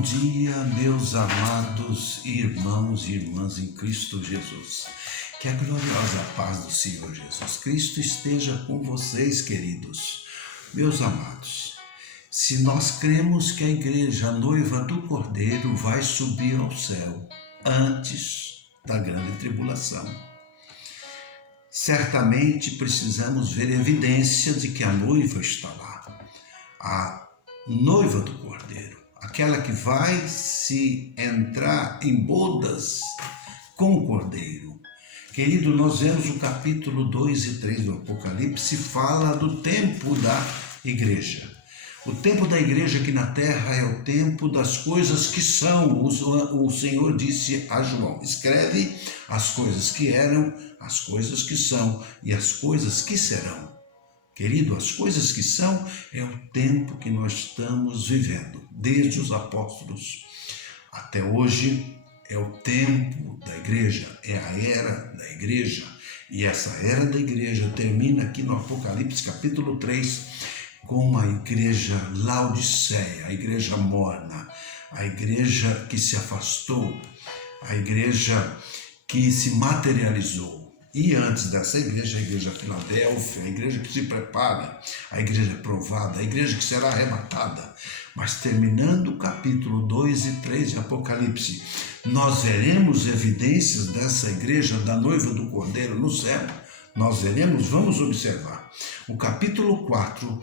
Bom dia, meus amados irmãos e irmãs em Cristo Jesus. Que a gloriosa paz do Senhor Jesus Cristo esteja com vocês, queridos. Meus amados, se nós cremos que a igreja, a noiva do Cordeiro, vai subir ao céu antes da grande tribulação, certamente precisamos ver evidência de que a noiva está lá. A noiva do Cordeiro, aquela que vai se entrar em bodas com o Cordeiro. Querido, nós vemos o capítulo 2 e 3 do Apocalipse, fala do tempo da igreja. O tempo da igreja aqui na terra é o tempo das coisas que são. O Senhor disse a João: escreve as coisas que eram, as coisas que são e as coisas que serão. Querido, as coisas que são é o tempo que nós estamos vivendo, desde os apóstolos até hoje. É o tempo da igreja, é a era da igreja. E essa era da igreja termina aqui no Apocalipse capítulo 3 com a igreja Laodiceia, a igreja morna, a igreja que se afastou, a igreja que se materializou. E antes dessa igreja, a igreja Filadélfia, a igreja que se prepara, a igreja provada, a igreja que será arrebatada. Mas terminando o capítulo 2 e 3 de Apocalipse, nós veremos evidências dessa igreja, da noiva do Cordeiro no céu. Nós veremos, vamos observar. O capítulo 4,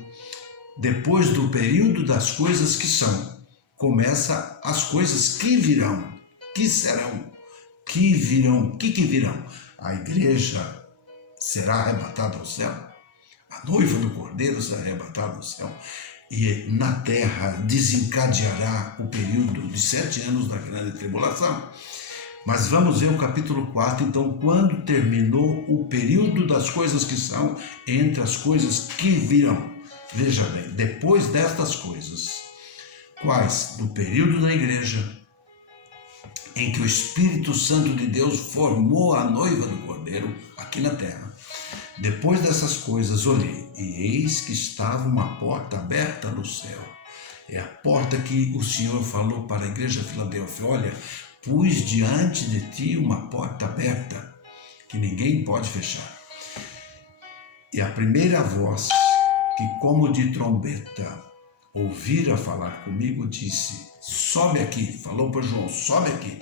depois do período das coisas que são, começa as coisas que virão, que serão, que virão, que virão. A igreja será arrebatada ao céu, a noiva do Cordeiro será arrebatada ao céu, e na terra desencadeará o período de 7 anos da grande tribulação. Mas vamos ver o capítulo 4, então, quando terminou o período das coisas que são, entre as coisas que virão. Veja bem, depois destas coisas, quais? Do período da igreja, em que o Espírito Santo de Deus formou a noiva do Cordeiro aqui na terra. Depois dessas coisas olhei, e eis que estava uma porta aberta no céu. É a porta que o Senhor falou para a igreja Filadélfia: olha, pus diante de ti uma porta aberta, que ninguém pode fechar. E a primeira voz, que como de trombeta ouvira falar comigo, disse: sobe aqui, falou para João, sobe aqui,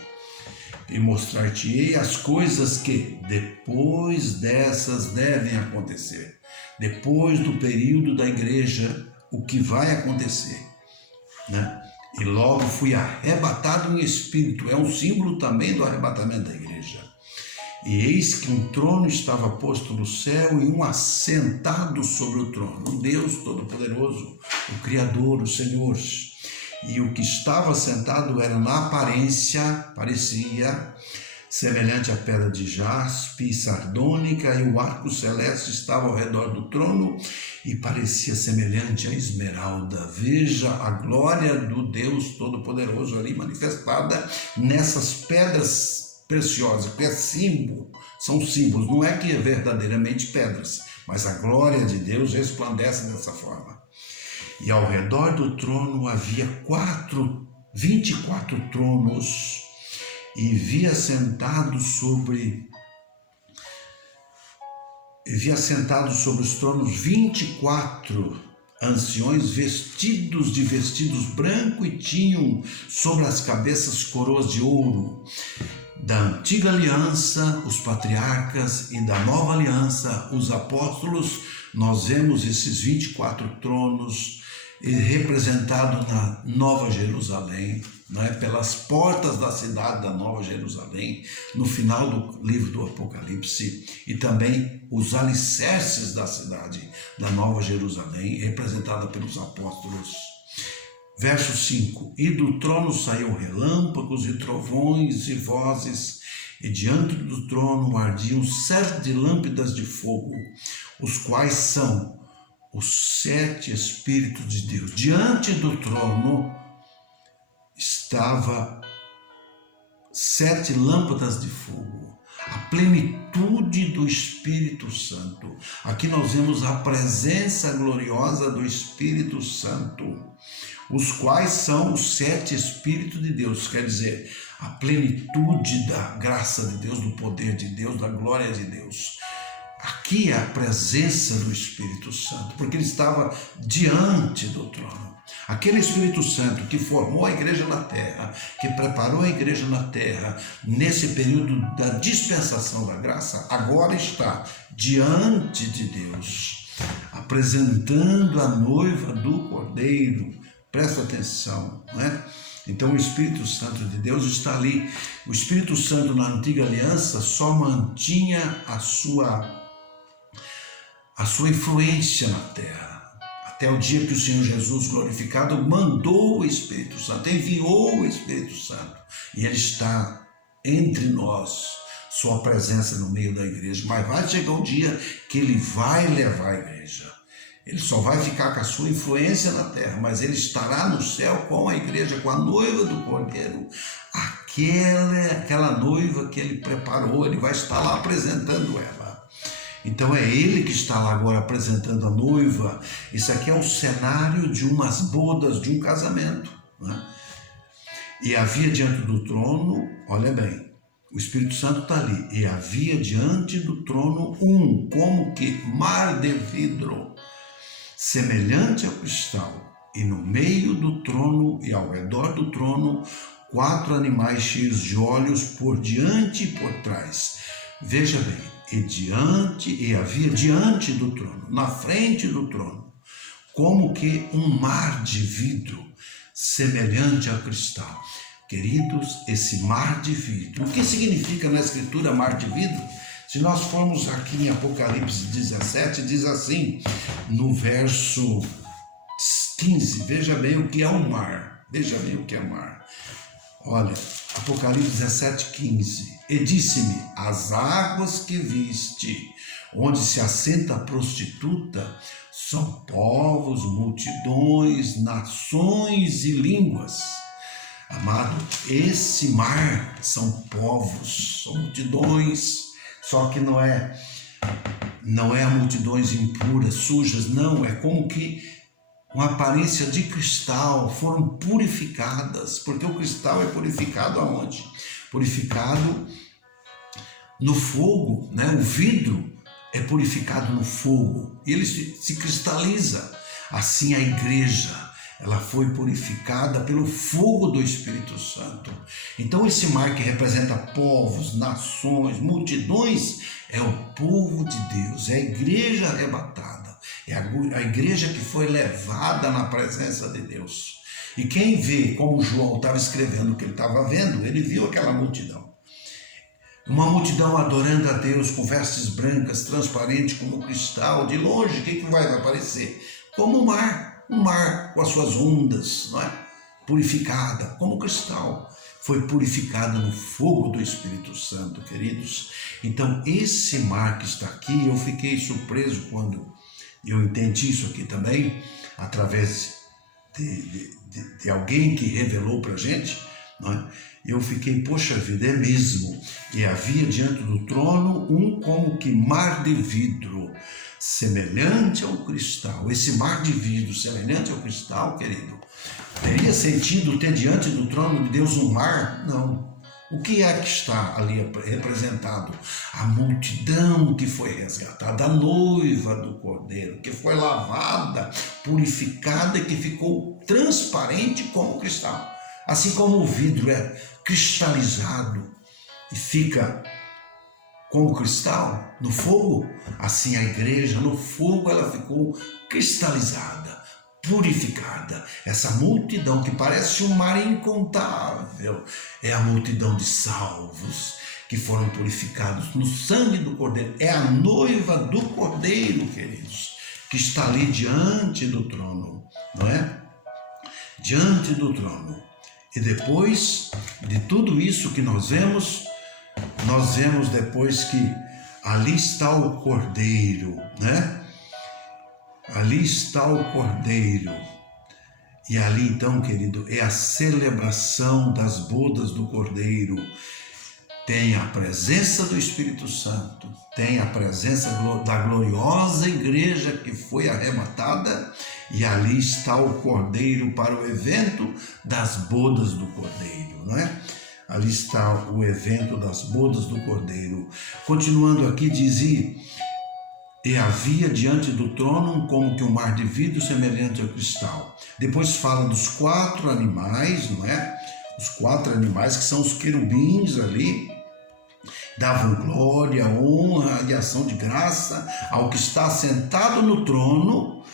e mostrar-te-ei as coisas que depois dessas devem acontecer. Depois do período da igreja, o que vai acontecer, né? E logo fui arrebatado em espírito, é um símbolo também do arrebatamento da igreja. E eis que um trono estava posto no céu e um assentado sobre o trono, o Deus Todo-Poderoso, o Criador, o Senhor. E o que estava sentado era, na aparência, parecia semelhante à pedra de jaspe e sardônica, e o arco celeste estava ao redor do trono e parecia semelhante à esmeralda. Veja a glória do Deus Todo-Poderoso ali manifestada nessas pedras preciosas, que é símbolo, são símbolos, não é que é verdadeiramente pedras, mas a glória de Deus resplandece dessa forma. E ao redor do trono havia 24 tronos, e vi assentados sobre os tronos 24 anciões vestidos de vestidos brancos, e tinham sobre as cabeças coroas de ouro. Da antiga aliança, os patriarcas, e da nova aliança, os apóstolos. Nós vemos esses 24 tronos representados na Nova Jerusalém, né, pelas portas da cidade da Nova Jerusalém, no final do livro do Apocalipse, e também os alicerces da cidade da Nova Jerusalém, representada pelos apóstolos. Verso 5: e do trono saíam relâmpagos e trovões e vozes, e diante do trono ardiam 7 lâmpadas de fogo, os quais são os 7 Espíritos de Deus. Diante do trono estava 7 lâmpadas de fogo, a plenitude do Espírito Santo. Aqui nós vemos a presença gloriosa do Espírito Santo. os quais são os 7 Espíritos de Deus, quer dizer, a plenitude da graça de Deus, do poder de Deus, da glória de Deus. Aqui é a presença do Espírito Santo, porque ele estava diante do trono. Aquele Espírito Santo que formou a igreja na terra, que preparou a igreja na terra, nesse período da dispensação da graça, agora está diante de Deus, apresentando a noiva do Cordeiro. Presta atenção, não é? Então o Espírito Santo de Deus está ali. O Espírito Santo na antiga aliança só mantinha a sua influência na terra, até o dia que o Senhor Jesus glorificado mandou o Espírito Santo, enviou o Espírito Santo, e ele está entre nós, sua presença no meio da igreja. Mas vai chegar um dia que ele vai levar a igreja, ele só vai ficar com a sua influência na terra, mas ele estará no céu com a igreja, com a noiva do Cordeiro, aquela noiva que ele preparou. Ele vai estar lá apresentando ela. Então é ele que está lá agora apresentando a noiva. Isso aqui é um cenário de umas bodas, de um casamento, né? E havia diante do trono, olha bem, o Espírito Santo está ali, e havia diante do trono como que mar de vidro, semelhante ao cristal, e no meio do trono e ao redor do trono, 4 animais cheios de olhos por diante e por trás. Veja bem, e havia diante do trono, na frente do trono, como que um mar de vidro, semelhante ao cristal. Queridos, esse mar de vidro, o que significa na escritura mar de vidro? Se nós formos aqui em Apocalipse 17, diz assim, no verso 15, veja bem o que é o mar, veja bem o que é o mar. Olha, Apocalipse 17, 15. E disse-me, as águas que viste, onde se assenta a prostituta, são povos, multidões, nações e línguas. Amado, esse mar são povos, são multidões, só que não é multidões impuras, sujas, não, é como que uma aparência de cristal, foram purificadas, porque o cristal é purificado aonde? Purificado no fogo, né? O vidro é purificado no fogo, e ele se cristaliza. Assim a igreja, ela foi purificada pelo fogo do Espírito Santo. Então esse mar que representa povos, nações, multidões, é o povo de Deus, é a igreja arrebatada. É a igreja que foi levada na presença de Deus. E quem vê, como João estava escrevendo o que ele estava vendo, ele viu aquela multidão. Uma multidão adorando a Deus com vestes brancas, transparentes como cristal. De longe, o que vai aparecer? Como o mar com as suas ondas, não é? Purificada, como cristal. Foi purificada no fogo do Espírito Santo, queridos. Então, esse mar que está aqui, eu fiquei surpreso quando eu entendi isso aqui também, através de alguém que revelou para a gente, não é? Eu fiquei, poxa vida, é mesmo. E havia diante do trono como que mar de vidro, semelhante ao cristal. Esse mar de vidro, semelhante ao cristal, querido, teria sentido ter diante do trono de Deus um mar? Não. O que é que está ali representado? A multidão que foi resgatada, a noiva do Cordeiro, que foi lavada, purificada e que ficou transparente como cristal. Assim como o vidro é cristalizado e fica como cristal no fogo, assim a igreja no fogo ela ficou cristalizada, purificada. Essa multidão que parece um mar incontável é a multidão de salvos que foram purificados no sangue do Cordeiro. É a noiva do Cordeiro, queridos, que está ali diante do trono, não é? Diante do trono. E depois de tudo isso que nós vemos depois que ali está o Cordeiro, né? Ali está o Cordeiro. E ali então, querido, é a celebração das bodas do Cordeiro. Tem a presença do Espírito Santo, tem a presença da gloriosa igreja que foi arrematada e ali está o Cordeiro para o evento das bodas do Cordeiro, não é? Ali está o evento das bodas do Cordeiro. Continuando aqui, dizia: e havia diante do trono como que um mar de vidro semelhante ao cristal. Depois fala dos 4 animais, não é? Os 4 animais que são os querubins ali, davam glória, honra e ação de graça ao que está sentado no trono,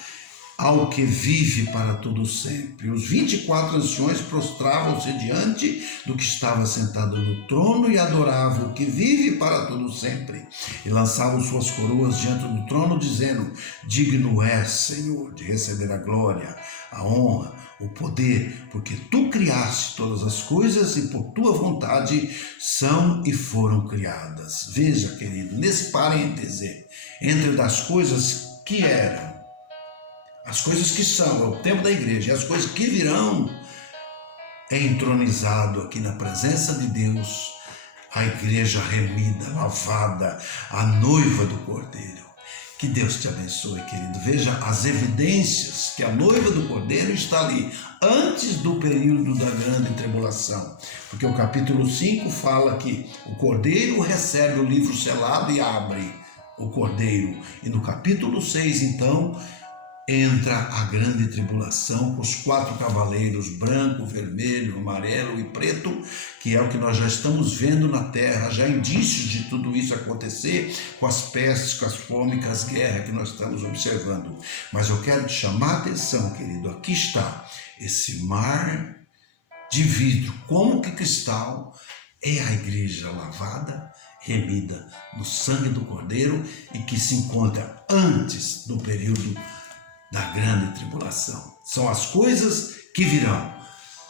ao que vive para todo sempre. Os 24 anciões prostravam-se diante do que estava sentado no trono e adoravam o que vive para todo sempre. E lançavam suas coroas diante do trono, dizendo: digno és, Senhor, de receber a glória, a honra, o poder, porque tu criaste todas as coisas e por tua vontade são e foram criadas. Veja, querido, nesse parêntese, entre das coisas que eram, as coisas que são, é o tempo da igreja, e as coisas que virão, é entronizado aqui na presença de Deus a igreja remida, lavada, a noiva do Cordeiro. Que Deus te abençoe, querido. Veja as evidências que a noiva do Cordeiro está ali, antes do período da grande tribulação. Porque o capítulo 5 fala que o Cordeiro recebe o livro selado e abre o Cordeiro. E no capítulo 6, então, entra a grande tribulação com os 4 cavaleiros, branco, vermelho, amarelo e preto, que é o que nós já estamos vendo na terra, já indícios de tudo isso acontecer, com as pestes, com as fomes, com as guerras que nós estamos observando. Mas eu quero te chamar a atenção, querido, aqui está esse mar de vidro, como que cristal, é a igreja lavada, remida no sangue do Cordeiro e que se encontra antes do período da grande tribulação. São as coisas que virão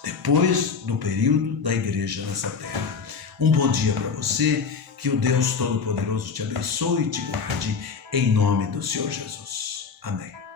depois do período da igreja nessa terra. Um bom dia para você, que o Deus Todo-Poderoso te abençoe e te guarde, em nome do Senhor Jesus. Amém.